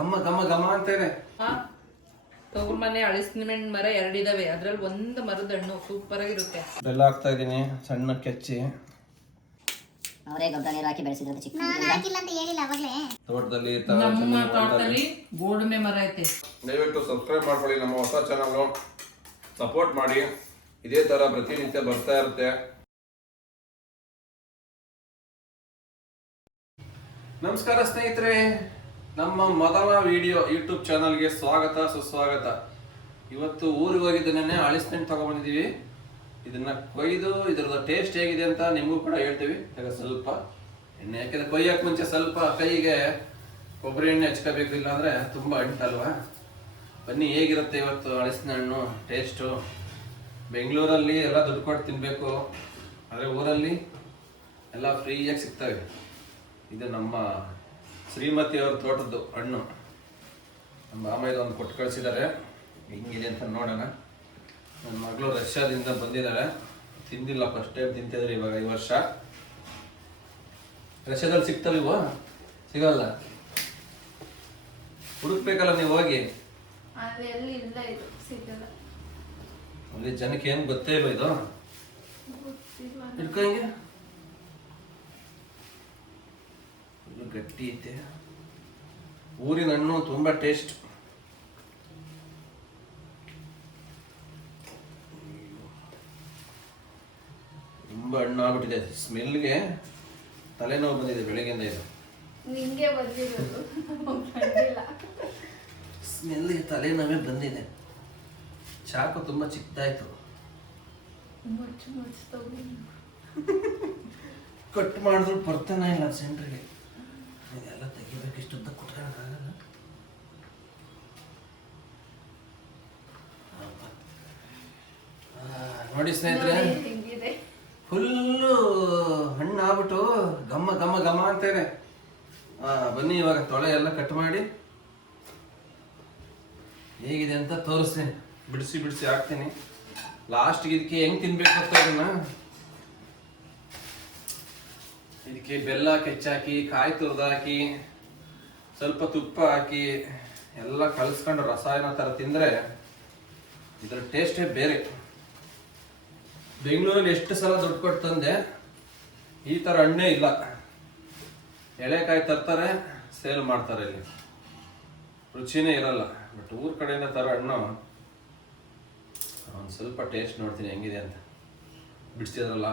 ಘಮ ಘಮ ಘಮ ಅಂತೇನೆ. ತೊಗರ್ ಮನೆ ಹಳಸಿನ ಮರ 2 ಇದಾವೆ, ಅದ್ರಲ್ಲಿ ಒಂದು ಮರದ ಹಣ್ಣು ಸೂಪರ್ ಆಗಿರುತ್ತೆ. ಬೆಲ್ಲ ಹಾಕ್ತಾ ಇದೀನಿ ಸಣ್ಣ ಕೆಚ್ಚಿ. ಅವರೇ ಗೊಬ್ಬರ ನೀರು ಹಾಕಿ ಬೆಳೆಸಿದ್ರೆ ಚಿಕ್ಕ ಹಾಕಿಲ್ಲ ಅಂತ ಹೇಳಿಲ್ಲ ಅವಾಗಲೇ. ತೋಟದಲ್ಲಿ ನಮ್ಮ ತೋಟದಲ್ಲಿ ಗೋಡಂಬಿ ಮರ ಐತೆ. ದಯವಿಟ್ಟು ಸಬ್ಸ್ಕ್ರೈಬ್ ಮಾಡ್ಕೊಳ್ಳಿ ನಮ್ಮ ಹೊಸ ಚಾನಲ್, ಸಪೋರ್ಟ್ ಮಾಡಿ. ಇದೇ ತರ ಪ್ರತಿನಿತ್ಯ ಬರ್ತಾ ಇರುತ್ತೆ. ನಮಸ್ಕಾರ ಸ್ನೇಹಿತರೆ, ನಮ್ಮ ಮೊದಲ ವಿಡಿಯೋ ಯೂಟ್ಯೂಬ್ ಚಾನಲ್ಗೆ ಸ್ವಾಗತ ಸುಸ್ವಾಗತ. ಇವತ್ತು ಊರಿಗೆ ಹೋಗಿದ್ದೇನೆ, ಹಳಸಿನ ತಗೊಂಡ್ಬಂದಿದ್ದೀವಿ. ಇದನ್ನ ಕೊಯ್ದು ಇದರದ ಟೇಸ್ಟ್ ಹೇಗಿದೆ ಅಂತ ನಿಮಗೂ ಕೂಡ ಹೇಳ್ತೀವಿ. ಈಗ ಸ್ವಲ್ಪ ಎಣ್ಣೆ ಯಾಕೆಂದ್ರೆ ಕೊಯ್ಯಕ್ಕೆ ಮುಂಚೆ ಸ್ವಲ್ಪ ಕೈಗೆ ಕೊಬ್ಬರಿ ಎಣ್ಣೆ ಹಚ್ಕೋಬೇಕು, ಇಲ್ಲಾಂದ್ರೆ ತುಂಬ ಅಂಟಲ್ವಾ. ಬನ್ನಿ ಹೇಗಿರುತ್ತೆ ಇವತ್ತು ಹಳಸಿನ ಹಣ್ಣು ಟೇಸ್ಟು. ಬೆಂಗಳೂರಲ್ಲಿ ಎಲ್ಲ ದುಡ್ಡು ಕೊಟ್ಟು ತಿನ್ನಬೇಕು, ಆದರೆ ಊರಲ್ಲಿ ಎಲ್ಲ ಫ್ರೀಯಾಗಿ ಸಿಗ್ತವೆ. ಇದು ನಮ್ಮ ಶ್ರೀಮತಿಯವ್ರ ತೋಟದ್ದು ಹಣ್ಣು. ನಮ್ಮ ಮಾಮ ಇದೊಂದು ಕೊಟ್ಟು ಕಳಿಸಿದ್ದಾರೆ, ಹೆಂಗಿದೆ ಅಂತ ನೋಡೋಣ. ನನ್ನ ಮಗಳು ರಷ್ಯಾದಿಂದ ಬಂದಿದ್ದಾರೆ, ತಿಂದಿಲ್ಲ, ಫಸ್ಟ್ ಟೈಮ್ ತಿಂತಿದ್ರೆ ಇವಾಗ ಈ ವರ್ಷ. ರಷ್ಯಾದಲ್ಲಿ ಸಿಗ್ತವೆ ಇವು? ಸಿಗಲ್ಲ, ಹುಡುಕ್ಬೇಕಲ್ಲ ನೀವು ಹೋಗಿ. ಅಲ್ಲಿ ಜನಕ್ಕೆ ಏನು ಗೊತ್ತೇ ಇಲ್ಲ ಇದು. ಹಿಡ್ಕೊಂಗೆ ಗಟ್ಟಿ ಐತೆ. ಊರಿನ ಹಣ್ಣು ತುಂಬಾ ಟೇಸ್ಟ್. ತುಂಬಾ ಹಣ್ಣು ಆಗ್ಬಿಟ್ಟಿದೆ. ಸ್ಮೆಲ್ಗೆ ತಲೆನೋವು ಬಂದಿದೆ ಬೆಳಗ್ಗೆಯಿಂದ. ಇದು ಸ್ಮೆಲ್ಗೆ ತಲೆನೋವೇ ಬಂದಿದೆ. ಚಾಕು ತುಂಬಾ ಚಿಕ್ಕದಾಯ್ತು. ಕಟ್ ಮಾಡಿದ್ರು ಬರ್ತಾನೆ ಇಲ್ಲ ಸೆಂಟ್ರಿಗೆ. ಇದೆಲ್ಲ ತೆಗಿಬೇಕು, ಇಷ್ಟುದ್ದ ಕುಟ್ಕೊಳಕ್ಕಾಗಲ್ಲ. ನೋಡಿ ಸ್ನೇಹಿತರೆ, ಫುಲ್ಲು ಹಣ್ಣು ಆಗ್ಬಿಟ್ಟು ಘಮ ಘಮ ಘಮ ಅಂತೇನೆ. ಬನ್ನಿ ಇವಾಗ ತೊಳೆ ಎಲ್ಲ ಕಟ್ ಮಾಡಿ ಹೇಗಿದೆ ಅಂತ ತೋರಿಸ್ತೀನಿ. ಬಿಡಿಸಿ ಬಿಡಿಸಿ ಹಾಕ್ತೀನಿ. ಲಾಸ್ಟ್ಗೆ ಇದಕ್ಕೆ ಹೆಂಗ್ ತಿನ್ಬೇಕು ಅಂತ ಇದನ್ನ, ಇದಕ್ಕೆ ಬೆಲ್ಲ ಕೆಚ್ಚಾಕಿ, ಕಾಯಿ ತುರಿದಾಕಿ, ಸ್ವಲ್ಪ ತುಪ್ಪ ಹಾಕಿ ಎಲ್ಲ ಕಲಿಸ್ಕೊಂಡು ರಸಾಯನ ಥರ ತಿಂದರೆ ಇದರ ಟೇಸ್ಟೇ ಬೇರೆ. ಬೆಂಗಳೂರಲ್ಲಿ ಎಷ್ಟು ಸಲ ದುಡ್ಡು ಕೊಟ್ಟು ತಂದೆ, ಈ ಥರ ಹಣ್ಣೇ ಇಲ್ಲ. ಎಳೆಕಾಯಿ ತರ್ತಾರೆ, ಸೇಲ್ ಮಾಡ್ತಾರೆ, ಇಲ್ಲಿ ರುಚಿನೇ ಇರಲ್ಲ. ಬಟ್ ಊರ ಕಡೆಯಿಂದ ತರ ಹಣ್ಣು ಒಂದು ಸ್ವಲ್ಪ ಟೇಸ್ಟ್ ನೋಡ್ತೀನಿ ಹೆಂಗಿದೆ ಅಂತ. ಬಿಡಿಸಿದ್ರಲ್ಲ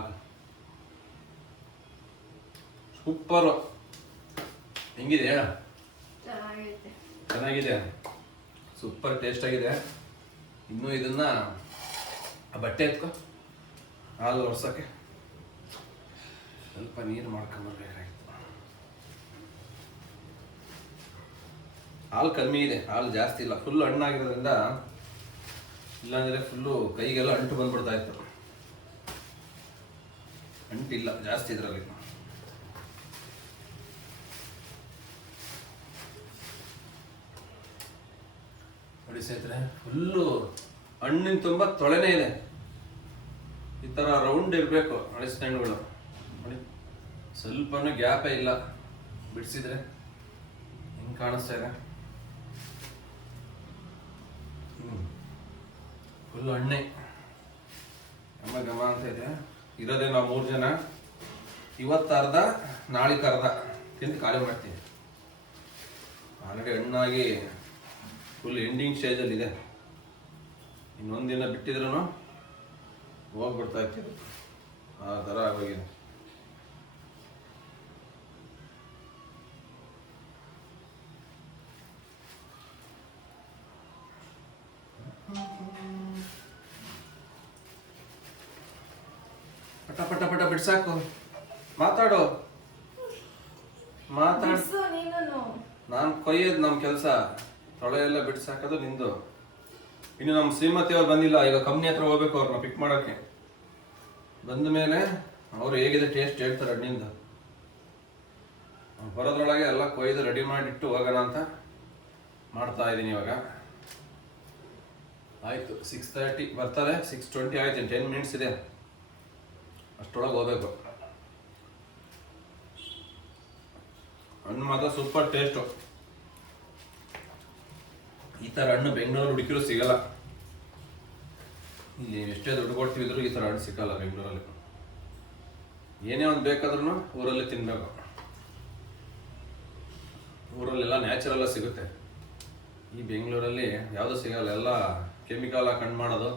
ಸೂಪರು. ಹೆಂಗಿದೆ ಹೇಳ? ಚೆನ್ನಾಗಿದೆ, ಸೂಪರ್ ಟೇಸ್ಟ್ ಆಗಿದೆ. ಇನ್ನು ಇದನ್ನ ಬಟ್ಟೆ ಎತ್ಕೊ, ಹಾಲು ಒರ್ಸೋಕ್ಕೆ ಸ್ವಲ್ಪ ನೀರು ಮಾಡ್ಕೊಂಬರ್ಬೇಕಾಗಿತ್ತು. ಹಾಲು ಕಮ್ಮಿ ಇದೆ, ಹಾಲು ಜಾಸ್ತಿ ಇಲ್ಲ. ಫುಲ್ ಹಣ್ಣಾಗಿರೋದ್ರಿಂದ, ಇಲ್ಲಾಂದ್ರೆ ಫುಲ್ಲು ಕೈಗೆಲ್ಲ ಅಂಟು ಬಂದ್ಬಿಡ್ತಾ ಇತ್ತು. ಅಂಟಿಲ್ಲ ಜಾಸ್ತಿ ಇದರಲ್ಲಿ. ನೋಡಿ ಸ್ನೇಹಿತರೆ, ಫುಲ್ಲು ಹಣ್ಣಿನ ತುಂಬ ತೊಳೆನೇ ಇದೆ. ಈ ಥರ ರೌಂಡ್ ಇರಬೇಕು ಹಳಸಿನ ಹಣ್ಣುಗಳು. ನೋಡಿ ಸ್ವಲ್ಪನೂ ಗ್ಯಾಪೇ ಇಲ್ಲ. ಬಿಡಿಸಿದ್ರೆ ಹೆಂಗೆ ಕಾಣಿಸ್ತಾ ಇದೆ. ಫುಲ್ ಹಣ್ಣೆ ಘಮ ಘಮ ಅಂತ ಇದೆ. ಇರೋದೇ ನಾವು 3 ಜನ. ಇವತ್ತು ಅರ್ಧ, ನಾಳಿಗೆ ಅರ್ಧ ತಿಂದು ಖಾಲಿ ಮಾಡ್ತೀವಿ. ಆಲ್ರೆಡಿ ಹಣ್ಣಾಗಿ ಫುಲ್ ಎಂಡಿಂಗ್ ಸ್ಟೇಜಲ್ಲಿ ಇದೆ. ಇನ್ನೊಂದು ದಿನ ಬಿಟ್ಟಿದ್ರೂ ಹೋಗ್ಬಿಡ್ತಾ ಇರ್ತೀವಿ, ಆ ಥರ ಆಗೋಗಿದೆ. ಪಟ ಪಟ ಪಟ ಬಿಡ್ಸಾಕು. ಮಾತಾಡು. ನಾನು ಕೊಯ್ಯೋದು ನಮ್ಮ ಕೆಲಸ, ತೊಳೆ ಎಲ್ಲ ಬಿಡ್ಸಾಕೋದು ನಿಂದು. ಇನ್ನು ನಮ್ಮ ಶ್ರೀಮತಿ ಅವ್ರು ಬಂದಿಲ್ಲ, ಈಗ ಕಂಪ್ನಿ ಹತ್ರ ಹೋಗ್ಬೇಕು ಅವ್ರನ್ನ ಪಿಕ್ ಮಾಡೋಕ್ಕೆ. ಬಂದ ಮೇಲೆ ಅವರು ಹೇಗಿದೆ ಟೇಸ್ಟ್ ಹೇಳ್ತಾರೆ ಹಣ್ಣಿಂದ. ಬರೋದ್ರೊಳಗೆ ಎಲ್ಲ ಕೊಯ್ದು ರೆಡಿ ಮಾಡಿಟ್ಟು ಹೋಗೋಣ ಅಂತ ಮಾಡ್ತಾ ಇದ್ದೀನಿ ಇವಾಗ. ಆಯಿತು, 6:30 ಬರ್ತಾರೆ. 6:20 ಆಯ್ತು, 10 ಮಿನಿಟ್ಸ್ ಇದೆ. ಅಷ್ಟೊಳಗೆ ಹೋಗ್ಬೇಕು. ಹಣ್ಣು ಮಾತ್ರ ಸೂಪರ್ ಟೇಸ್ಟು. ಥರ ಹಣ್ಣು ಬೆಂಗಳೂರಲ್ಲಿ ಹುಡುಕಿದ್ರು ಸಿಗಲ್ಲ. ಇಲ್ಲಿ ಎಷ್ಟೇ ದುಡ್ಡು ಕೊಡ್ತಿದ್ರು ಈ ಥರ ಹಣ್ಣು ಸಿಕ್ಕಲ್ಲ ಬೆಂಗಳೂರಲ್ಲಿ. ಏನೇ ಒಂದು ಬೇಕಾದ್ರೂ ಊರಲ್ಲೇ ತಿನ್ಬೇಕು. ಊರಲ್ಲೆಲ್ಲ ನ್ಯಾಚುರಲ್ಲ ಸಿಗುತ್ತೆ. ಈ ಬೆಂಗಳೂರಲ್ಲಿ ಯಾವುದೂ ಸಿಗಲ್ಲ. ಎಲ್ಲ ಕೆಮಿಕಲ್ ಹಾಕಿ ಹಣ್ಣು ಮಾಡೋದು,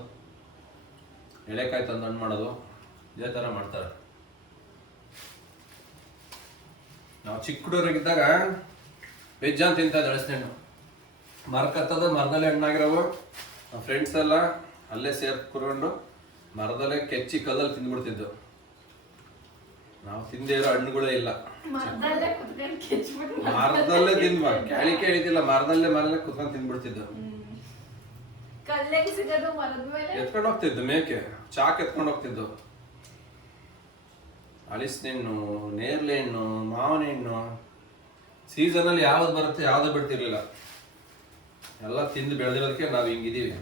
ಎಳೆಕಾಯಿ ತಂದು ಹಣ್ಣು ಮಾಡೋದು, ಇದೇ ಥರ ಮಾಡ್ತಾರೆ. ನಾವು ಚಿಕ್ಕ ಹುಡುಗರಾಗಿದ್ದಾಗ ವೆಜ್ ಅಂತ ತಿಂತಾ ಇದ್ದ ಹಣ್ಣು. ಮರಕತ್ತದ ಮರದಲ್ಲೇ ಹಣ್ಣಾಗಿರೋವು. ನಮ್ಮ ಫ್ರೆಂಡ್ಸ್ ಎಲ್ಲ ಅಲ್ಲೇ ಸೇರ್ಕೊಂಡು ಮರದಲ್ಲೇ ಕೆಚ್ಚಿ ಕಲ್ಲಲ್ಲಿ ತಿಂದ್ಬಿಡ್ತಿದ್ದು. ನಾವು ತಿಂದೇ ಇರೋ ಹಣ್ಣುಗಳೇ ಇಲ್ಲ. ಮರದಲ್ಲೇ ತಿಂದ್ವ, ಕ್ಯಾಳಿಕೆ ಎಳಿತಿಲ್ಲ, ಮರದಲ್ಲೇ ಕುತ್ಕೊಂಡು ತಿಂದ್ಬಿಡ್ತಿದ್ದು. ಎತ್ಕೊಂಡು ಹೋಗ್ತಿದ್ದು ಮೇಕೆ, ಚಾಕ್ ಎತ್ಕೊಂಡು ಹೋಗ್ತಿದ್ದು. ಹಲಸಿನಣ್ಣು, ನೇರಳೆ ಹಣ್ಣು, ಮಾವಿನ ಹಣ್ಣು ಸೀಸನಲ್ಲಿ ಯಾವ್ದು ಬರುತ್ತೆ ಯಾವ್ದು ಬಿಡ್ತಿರ್ಲಿಲ್ಲ. ಎಲ್ಲ ತಿಂದು ಬೆಳೆದಿರೋದಕ್ಕೆ ನಾವು ಹಿಂಗಿದೀವಿ.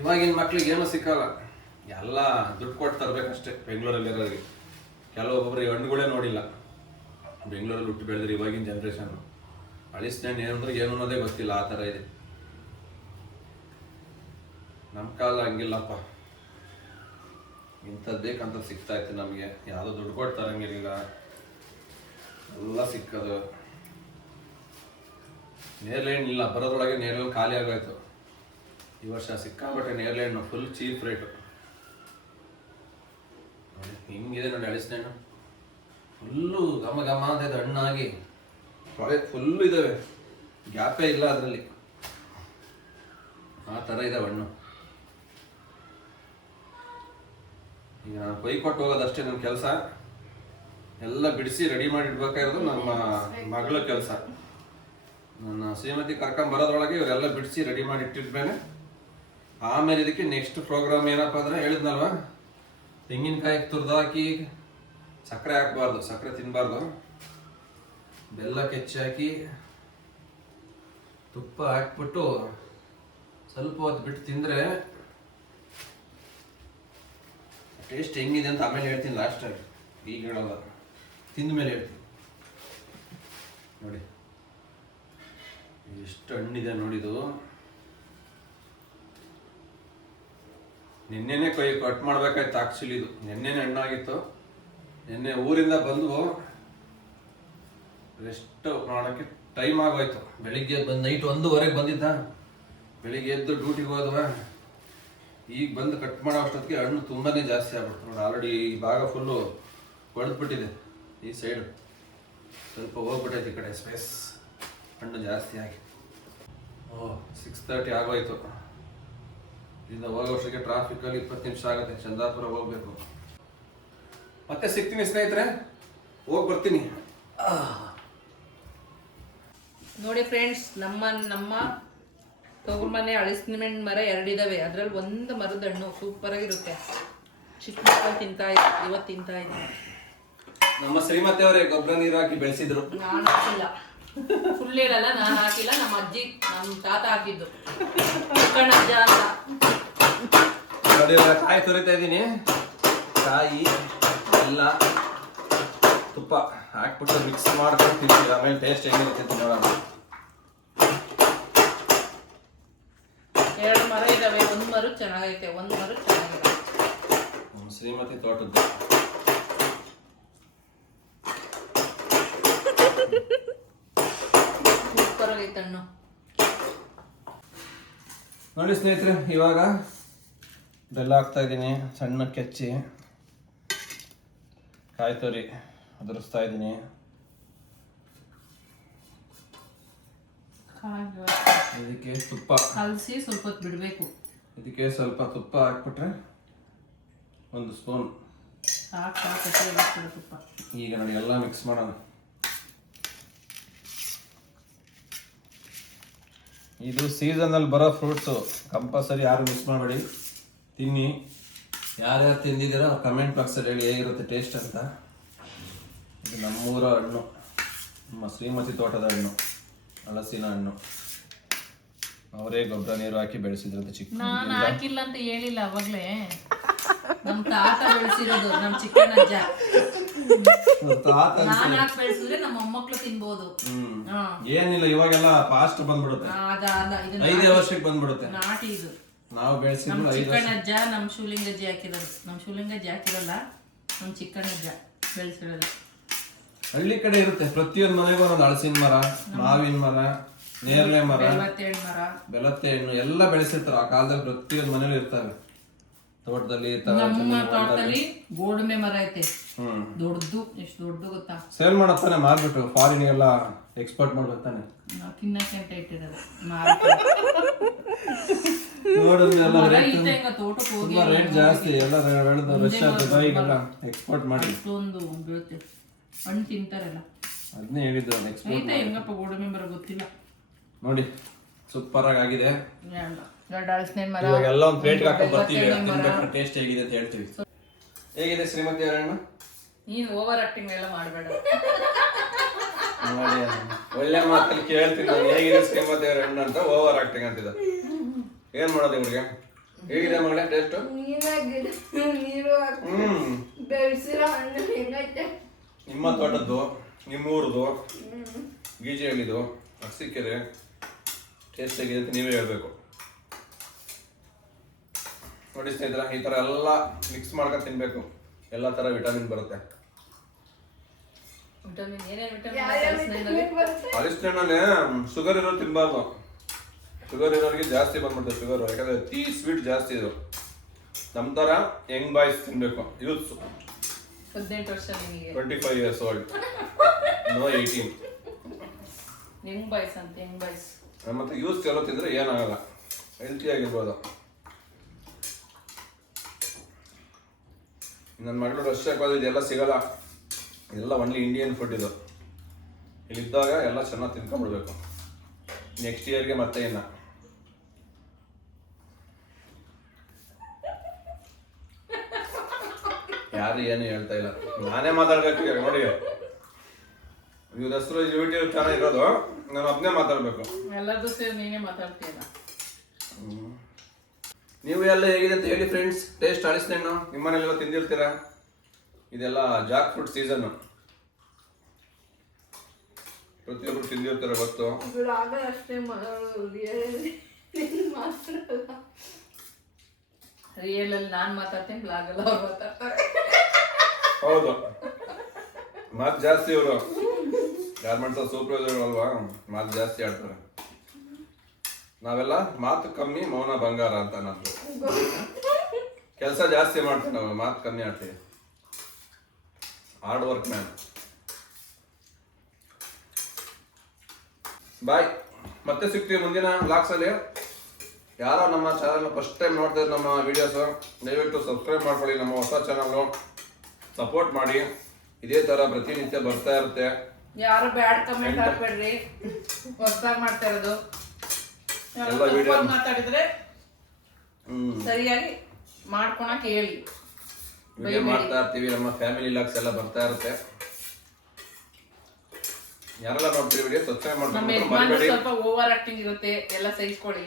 ಇವಾಗಿನ ಮಕ್ಳಿಗೆ ಏನೂ ಸಿಕ್ಕಲ್ಲ. ಎಲ್ಲ ದುಡ್ಡು ಕೊಟ್ಟು ತರಬೇಕಷ್ಟೇ ಬೆಂಗಳೂರಲ್ಲಿರೋರಿಗೆ. ಕೆಲವೊಬ್ಬೊಬ್ರು ಹಣ್ಣುಗಳೇ ನೋಡಿಲ್ಲ. ಬೆಂಗಳೂರಲ್ಲಿ ಹುಟ್ಟು ಬೆಳೆದ್ರೆ ಇವಾಗಿನ ಜನ್ರೇಷನ್ ಹಲಸಿನಣ್ಣು ಏನಂದ್ರೆ ಏನು ಅನ್ನೋದೇ ಗೊತ್ತಿಲ್ಲ. ಆ ಥರ ಇದೆ. ನಮ್ಮ ಕಾಲ ಹಂಗಿಲ್ಲಪ್ಪ. ಇಂಥದ್ದು ಬೇಕಂತ ಸಿಗ್ತಾ ಇತ್ತು ನಮಗೆ. ಯಾವುದೋ ದುಡ್ಡು ಕೊಟ್ಟು ತರಂಗಿರಲಿಲ್ಲ, ಎಲ್ಲ ಸಿಕ್ಕದು. ನೇರಳೆ ಹಣ್ಣು ಇಲ್ಲ, ಬರೋದ್ರೊಳಗೆ ನೇರಳೆ ಖಾಲಿ ಆಗೋಯ್ತು. ಈ ವರ್ಷ ಸಿಕ್ಕಾಪಟ್ಟೆ ನೇರಳೆ ಹಣ್ಣು ಫುಲ್ ಚೀಪ್ ರೇಟು. ನೋಡಿ ಹಿಂಗಿದೆ ನೋಡಿ ಹಲಸಿನಣ್ಣು. ಫುಲ್ಲು ಘಮ ಘಮ ಅಂತ ಇದೆ ಹಣ್ಣಾಗಿ. ಫುಲ್ಲು ಇದ್ದಾವೆ, ಗ್ಯಾಪೇ ಇಲ್ಲ ಅದರಲ್ಲಿ. ಆ ಥರ ಇದಾವೆ ಹಣ್ಣು. ಈಗ ನಾನು ಕೊಯ್ಕೊಟ್ಟು ಹೋಗೋದಷ್ಟೇ ನನ್ನ ಕೆಲಸ. ಎಲ್ಲ ಬಿಡಿಸಿ ರೆಡಿ ಮಾಡಿ ಇಡ್ಬೇಕಾಗಿರೋದು ನಮ್ಮ ಮಗಳ ಕೆಲಸ. ನನ್ನ ಶ್ರೀಮತಿ ಕರ್ಕೊಂಡ್ ಬರೋದ್ರೊಳಗೆ ಇವರೆಲ್ಲ ಬಿಡಿಸಿ ರೆಡಿ ಮಾಡಿ ಇಟ್ಟಿದ್ಮೇಲೆ ಆಮೇಲೆ ಇದಕ್ಕೆ ನೆಕ್ಸ್ಟ್ ಪ್ರೋಗ್ರಾಮ್ ಏನಪ್ಪ ಅಂದ್ರೆ ಹೇಳಿದ್ನಲ್ವ, ತೆಂಗಿನಕಾಯಿ ತುರ್ದಾಕಿ ಸಕ್ಕರೆ ಹಾಕ್ಬಾರ್ದು, ಸಕ್ಕರೆ ತಿನ್ನಬಾರ್ದು, ಬೆಲ್ಲ ಕೆಚ್ಚಿ ಹಾಕಿ ತುಪ್ಪ ಹಾಕ್ಬಿಟ್ಟು ಸ್ವಲ್ಪ ಹೊತ್ತು ಬಿಟ್ಟು ತಿಂದರೆ ಟೇಸ್ಟ್ ಹೆಂಗಿದೆ ಅಂತ ಆಮೇಲೆ ಹೇಳ್ತೀನಿ ಲಾಸ್ಟಾಗಿ. ಈಗ ಹೇಳಲ್ಲ, ತಿಂದ ಮೇಲೆ ಹೇಳ್ತೀನಿ. ನೋಡಿ ಎಷ್ಟು ಹಣ್ಣಿದೆ ನೋಡಿದು. ನಿನ್ನೆನೆ ಕಟ್ ಮಾಡ್ಬೇಕಾಯ್ತು ಆಕ್ಚುಲಿ. ಇದು ನಿನ್ನೆನೆ ಹಣ್ಣಾಗಿತ್ತು. ನಿನ್ನೆ ಊರಿಂದ ಬಂದು ರೆಸ್ಟ್ ಮಾಡೋಕ್ಕೆ ಟೈಮ್ ಆಗೋಯ್ತು. ಬೆಳಿಗ್ಗೆ ಬಂದು ನೈಟ್ 1:30 ಬಂದಿದ್ದ. ಬೆಳಿಗ್ಗೆ ಎದ್ದು ಡ್ಯೂಟಿಗೆ ಹೋದ್ವ. ಈಗ ಬಂದು ಕಟ್ ಮಾಡೋ ಅಷ್ಟೊತ್ತಿಗೆ ಹಣ್ಣು ತುಂಬಾನೇ ಜಾಸ್ತಿ ಆಗ್ಬಿಡ್ತು ನೋಡಿ. ಆಲ್ರೆಡಿ ಈ ಭಾಗ ಫುಲ್ಲು ಹೊಡೆದ್ಬಿಟ್ಟಿದೆ. ಈ ಸೈಡು ಸ್ವಲ್ಪ ಹೋಗ್ಬಿಟ್ಟೈತೆ ಈ ಕಡೆ ಸ್ಪೇಸ್, ಹಣ್ಣು ಜಾಸ್ತಿ ಆಗಿ. 6:30 ಆಗೋಯ್ತು. ಇಲ್ಲಿಂದ ಹೋಗೋಷ್ಟಕ್ಕೆ ಟ್ರಾಫಿಕಲ್ಲಿ 20 ನಿಮಿಷ ಆಗುತ್ತೆ. ಚಂದಾಪುರ ಹೋಗ್ಬೇಕು. ಮತ್ತೆ ಸಿಗ್ತೀನಿ ಸ್ನೇಹಿತರೆ, ಹೋಗಿ ಬರ್ತೀನಿ. ನೋಡಿ ಫ್ರೆಂಡ್ಸ್, ನಮ್ಮ ತೋಗಲ್ ಮನೆ ಹಲಸಿನ ಮರ 2 ಇದಾವೆ. ಅದ್ರಲ್ಲಿ ಒಂದು ಮರದ ಹಣ್ಣು ಸೂಪರ್ ಆಗಿರುತ್ತೆ. ಚಿಕ್ಕ ಮಕ್ಕಳು ತಿಂತಾ ಇದ್ರು, ಇವತ್ತು ತಿಂತಾ ಇದ್ದೀನಿ. ನಮ್ಮ ಶ್ರೀಮತಿ ಅವರೇ ಗೊಬ್ಬರ ನೀರು ಹಾಕಿ ಬೆಳೆಸಿದ್ರು. ನಾನು ಹಾಕಿಲ್ಲ, ಫುಲ್ ಹೇಳಲ್ಲ, ನಾನು ಹಾಕಿಲ್ಲ. ನಮ್ಮ ಅಜ್ಜಿ ನಮ್ಮ ತಾತ ಹಾಕಿದ್ದು, ಅಜ್ಜ ಅಂತ. ನೋಡಿ ಕಾಯಿ ತುರಿತಾ ಇದ್ದೀನಿ. ಕಾಯಿ ಎಲ್ಲ ತುಪ್ಪ ಹಾಕ್ಬಿಟ್ಟು ಮಿಕ್ಸ್ ಮಾಡ್ಕೊಂಡು ತಿಂತೀವಿ. ಆಮೇಲೆ ಟೇಸ್ಟ್ ಹೆಂಗಿರುತ್ತೆ ನೋಡೋಣ. 2 ಮರ ಇದಾವೆ. ಒಂದು ಮರ ಚೆನ್ನಾಗೈತೆ, ಒಂದು ಮರ ಚೆನ್ನಾಗಿಲ್ಲ. ನಮ್ಮ ಶ್ರೀಮತಿ ತೋಟದ್ದು. ಸೂಪರ್ ಆಗೈತೆ ಹಣ್ಣು. ನೋಡಿ ಸ್ನೇಹಿತರೆ, ಇವಾಗ ಬೆಲ್ಲ ಹಾಕ್ತಾ ಇದ್ದೀನಿ. ಸಣ್ಣ ಕೆಚ್ಚಿ ಕಾಯಿ ತುರಿ ಉದುರಿಸ್ತಾ ಇದ್ದೀನಿ. ಇದಕ್ಕೆ ತುಪ್ಪ ಕಲಸಿ ಸ್ವಲ್ಪ ಹೊತ್ತು ಬಿಡಬೇಕು. ಇದಕ್ಕೆ ಸ್ವಲ್ಪ ತುಪ್ಪ ಹಾಕ್ಬಿಟ್ರೆ 1 ಸ್ಪೂನ್ ತುಪ್ಪ. ಈಗ ನೋಡಿ ಎಲ್ಲ ಮಿಕ್ಸ್ ಮಾಡೋಣ. ಇದು ಸೀಸನಲ್ಲಿ ಬರೋ ಫ್ರೂಟ್ಸು. ಕಂಪಲ್ಸರಿ ಯಾರು ಮಿಸ್ ಮಾಡಬೇಡಿ, ತಿನ್ನಿ. ಯಾರ್ಯಾರು ತಿಂದಿದ್ದೀರೋ ಕಮೆಂಟ್ ಬಾಕ್ಸಲ್ಲಿ ಹೇಳಿ ಹೇಗಿರುತ್ತೆ ಟೇಸ್ಟ್ ಅಂತ. ಇದು ನಮ್ಮೂರ ಹಣ್ಣು, ನಮ್ಮ ಶ್ರೀಮತಿ ತೋಟದ ಹಣ್ಣು, ಹಲಸಿನ ಹಣ್ಣು. ಅವರೇ ಗೊಬ್ಬರ ನೀರು ಹಾಕಿ ಬೆಳೆಸಿದ್ರಂತೆ. ಚಿಕ್ಕ ನಾನು ಹಾಕಿಲ್ಲ ಅಂತ ಹೇಳಿಲ್ಲ ಅವಾಗ್ಲೇ. ನಮ್ಮ ತಾತ ಬೆಳೆಸಿರೋದು, ನಮ್ಮ ಚಿಕ್ಕನಜ್ಜ. ತಾತ ನಾನ್ ಹಾಕಿ ಬೆಳೆಸಿದ್ರೆ ನಮ್ಮ ಮೊಮ್ಮಕ್ಳು ತಿನ್ಬೋದು. ಹಾ. ಏನಿಲ್ಲ, ಇವಾಗೆಲ್ಲ ಫಾಸ್ಟ್ ಬಂದ್ಬಿಡುತ್ತೆ. ಇದು 5 ವರ್ಷಕ್ಕೆ ಬಂದ್ಬಿಡುತ್ತೆ. ನಾಟಿ ಇದು. ನಾವು ಬೆಳೆಸಿದ್ರು ನಮ್ಮ 5 ವರ್ಷ. ಚಿಕ್ಕಣ್ಣಜ್ಜ ನಮ್ಮ ಶಿವಲಿಂಗಜ್ಜಿ ಹಾಕಿರೋದು. ನಮ್ಮ ಶಿವಲಿಂಗಜ್ಜಿ ಹಾಕಿರಲ್ಲ, ನಮ್ಮ ಚಿಕ್ಕಣ್ಣಜ್ಜ ಬೆಳೆಸಿರೋದು. ಹಳ್ಳಿ ಕಡೆ ಇರುತ್ತೆ, ಪ್ರತಿಯೊಂದು ಮನೆಗೂ ಒಂದೊಂದು ಹಲಸಿನ ಮರ, ಮಾವಿನ ಮರ, ನೇರಳೆ ಮರ, ಬೆಳವತ್ತೆಹಣ್ಣು ಮರ, ಬೆಲತ್ತೆ ಹಣ್ಣು ಎಲ್ಲ ಬೆಳೆಸಿರ್ತಾರೆ. ಆ ಕಾಲದಲ್ಲಿ ಪ್ರತಿಯೊಂದು ಮನೇಲಿ ಇರ್ತವೆ. ತೋಟದಲ್ಲಿ ನಮ್ಮ ತೋಟದಲ್ಲಿ ಗೋಡಂಬೆ ಮರ ಐತೆ, ದೊಡ್ಡದು. ಎಷ್ಟು ದೊಡ್ಡದು ಗೊತ್ತಾ? ಸೇಲ್ ಮಾಡತ್ತಾನೆ, ಮಾರ್ಬಿಟ್ಟು ಫಾರಿನ್ಗೆಲ್ಲ ಎಕ್ಸ್ಪೋರ್ಟ್ ಮಾಡ್ಬೇಕಾನೆ. ನಾವು ತಿನ್ನಕ್ಕೆ ಅಂತ ಇಟ್ಟಿರೋದು. ತೋಟಕ್ಕೆ ಹೋಗಿ ತುಂಬಾ ರೇಟ್ ಜಾಸ್ತಿ, ಎಲ್ಲ ಬೆಳೆದು ರಷ್ಯಾ ದುಬೈಗೆಲ್ಲ ಎಕ್ಸ್ಪೋರ್ಟ್ ಮಾಡಿ ಅಷ್ಟೊಂದು ಬೀಳುತ್ತೆ. ಹಣ್ಣು ತಿಂತಾರಲ್ಲ, ಅದನ್ನೇ ಹೇಳಿದ್ದು ಎಕ್ಸ್ಪೋರ್ಟ್. ಐತೆ ಹೆಂಗಪ್ಪ ಗೋಡಂಬಿ ಮರ ಗೊತ್ತಿಲ್ಲ. ನೋಡಿ ಸೂಪರ್ ಆಗಿದೆ. ಎರಡು ಹಲಸಿನ ಮರ, ಇವಾಗೆಲ್ಲ ಒಂದು ಪ್ಲೇಟ್ ಹಾಕೊಂಡು ಬರ್ತೀವಿ, ಟೇಸ್ಟ್ ಹೇಗಿದೆ ಅಂತ ಹೇಳ್ತೀವಿ. ಹೇಗಿದೆ ಶ್ರೀಮತಿ ಅವರಣ್ಣ? ನೀನು ಓವರ್ ಆಕ್ಟಿಂಗ್ ಎಲ್ಲ ಮಾಡಬೇಡ. ನೋಡಿ, ಒಳ್ಳೆ ಮಾತಲ್ಲಿ ಕೇಳ್ತೀನಿ ನಾನು, ಹೇಗಿದೆ ಶ್ರೀಮತಿ ಅವರಣ್ಣ ಅಂತ ಓವರ್ ಆಕ್ಟಿಂಗ್ ಅಂತಿದ್ದ. ಏನ್ ಮಾಡೋದು ಇವ್ರಿಗೆ? ಹೇಗಿದೆ ಮಗಳೇ ಟೇಸ್ಟ್? ನಿಮ್ಮ ತೋಟದ್ದು, ನಿಮ್ಮ ಊರದು, ಗೀಜೆಹಳ್ಳಿದು, ಅರಸೀಕೆರೆ ಟೇಸ್ಟ್ ಹೇಗಿದೆ ಅಂತ ನೀವೇ ಹೇಳ್ಬೇಕು. ನೋಡಿ ಸ್ನೇಹಿತರೆ, ಈ ತರ ಎಲ್ಲ ಮಿಕ್ಸ್ ಮಾಡ್ಕೊಂಡು ತಿನ್ಬೇಕು, ಎಲ್ಲ ತರ ವಿಟಮಿನ್ ಬರುತ್ತೆ. ಹಲಸಿನಣ್ಣನೇ ಶುಗರ್ ಇರೋರು ತಿನ್ಬಾರ್ದು. ಶುಗರ್ ಇರೋರಿಗೆ ಜಾಸ್ತಿ ಬಂದ್ಬಿಡುತ್ತೆ ಶುಗರ್, ಯಾಕಂದ್ರೆ ಅತಿ ಸ್ವೀಟ್ ಜಾಸ್ತಿ ಇದು. ನಮ್ಮ ತರ ಯಂಗ್ ಬಾಯ್ಸ್ ತಿನ್ಬೇಕು, ಯೂತ್ಸ್. 18 ವರ್ಷ ನಿಮಗೆ, 25 years old, no 18. Young boys ಅಂತ, ಯಂಗ್ ಬಾಯ್ಸ್. ಮತ್ತೆ ಯೂಸ್ ಎಲ್ಲ ತಿಂದ್ರೆ ಏನಾಗಲ್ಲ, ಹೆಲ್ತಿ ಆಗಿರ್ಬೋದು. ನನ್ನ ಮಗಳು ರಷ್ಯಾಕ್ಕೆ ಹೋದ, ಇದೆಲ್ಲ ಸಿಗಲ್ಲ, ಇದೆಲ್ಲ ಒನ್ಲಿ ಇಂಡಿಯನ್ ಫುಡ್ ಇದು. ಇಲ್ಲಿದ್ದಾಗ ಎಲ್ಲ ಚೆನ್ನಾಗಿ ತಿನ್ಕೊಂಡ್ಬಿಡ್ಬೇಕು. ನೆಕ್ಸ್ಟ್ ಇಯರ್ಗೆ ಮತ್ತೆ ಇನ್ನ ಯಾರು ಏನು ಹೇಳ್ತಾ ಇಲ್ಲ, ನಾನೇ ಮಾತಾಡ್ಬೇಕು. ನೋಡಿ, ಇವ್ರ ಹೆಸರು ಯೂಟ್ಯೂಬ್ ಚಾನಲ್ ಇರೋದು, ನಾನು ಒಬ್ಬನೇ ಮಾತಾಡ್ಬೇಕು. ಎಲ್ಲರದು ಸೇರಿ ನೀನೇ ಮಾತಾಡ್ತೀಯ. ನೀವು ಎಲ್ಲ ಹೇಗಿದೆ ಅಂತ ಹೇಳಿ ಫ್ರೆಂಡ್ಸ್. ಟೇಸ್ಟ್ ಹಲಸಿನ ಹಣ್ಣು ನಿಮ್ಮನೆಲ್ಲ ತಿಂದಿರ್ತೀರಾ. ಇದೆಲ್ಲ ಜಾಕ್ ಫ್ರೂಟ್ ಸೀಸನ್, ಪ್ರತಿಯೊಬ್ಬರು ತಿಂದಿರ್ತಾರೆ ಗೊತ್ತು. ರಿಯಲ್ ಅಲ್ಲಿ ನಾನ್ ಮಾತಾಡ್ತೀನಿ, ಬ್ಲಾಗ್ ಅಲ್ಲಿ ಅವ್ರು ಮಾತಾಡ್ತಾರೆ. ಹೌದು, ಮಾತು ಜಾಸ್ತಿ ಇವರು. ಗಾರ್ಮೆಂಟ್ಸ್ ಸೂಪರ್ವೈಸರ್ ಅಲ್ವಾ, ಮಾತು ಜಾಸ್ತಿ ಆಡ್ತಾರೆ. ನಾವೆಲ್ಲ ಮಾತು ಕಮ್ಮಿ, ಮೌನ ಬಂಗಾರ ಅಂತ ನಮ್ದು. ಕೆಲಸ ಜಾಸ್ತಿ ಮಾಡ್ತೀವಿ ನಾವು, ಮಾತು ಕಮ್ಮಿ ಆಡ್ತೀವಿ. Hard work man. ಬಾಯ್, ಮತ್ತೆ ಸಿಗ್ತೀವಿ ಮುಂದಿನ ವ್ಲಾಗ್ಸ್ ಅಲ್ಲಿ. ಯಾರೋ ನಮ್ಮ ಚಾನಲ್ ಫಸ್ಟ್ ಟೈಮ್ ನೋಡ್ತಾ ಇದ್ದಾರೆ ನಮ್ಮ ವಿಡಿಯೋಸ್, ದಯವಿಟ್ಟು ಸಬ್ಸ್ಕ್ರೈಬ್ ಮಾಡ್ಕೊಳ್ಳಿ. ನಮ್ಮ ಹೊಸ ಚಾನಲ್ ಸಪೋರ್ಟ್ ಮಾಡಿ. ಇದೇ ತರ ಪ್ರತಿನಿತ್ಯ ಬರ್ತಾ ಇರುತ್ತೆ. ಯಾರು ಬ್ಯಾಡ್ ಕಮೆಂಟ್ ಹಾಕ್ಬೇಡ್ರಿ, ಹೊಸದಾಗಿ ಮಾಡ್ತಾ ಇರೋದು. ಎಲ್ಲ ವಿಡಿಯೋ ಮಾತಾಡಿದ್ರೆ ಸರಿಯಾಗಿ ಮಾಡ್ಕೊಳಕ್ ಹೇಳಿ. ವಿಡಿಯೋ ಮಾಡ್ತಾ ಇರ್ತೀವಿ, ನಮ್ಮ ಫ್ಯಾಮಿಲಿ ಲಾಗ್ಸ್ ಎಲ್ಲ ಬರ್ತಾ ಇರುತ್ತೆ. ಯಾರೆಲ್ಲ ನೋಡ್ತೀವಿ ವಿಡಿಯೋ ಸಬ್ಸ್ಕ್ರೈಬ್ ಮಾಡ್ಕೊಂಡು ಸ್ವಲ್ಪ ಓವರ್ ಆಕ್ಟಿಂಗ್ ಇರುತ್ತೆ, ಎಲ್ಲ ಸಹಿಸ್ಕೊಳ್ಳಿ.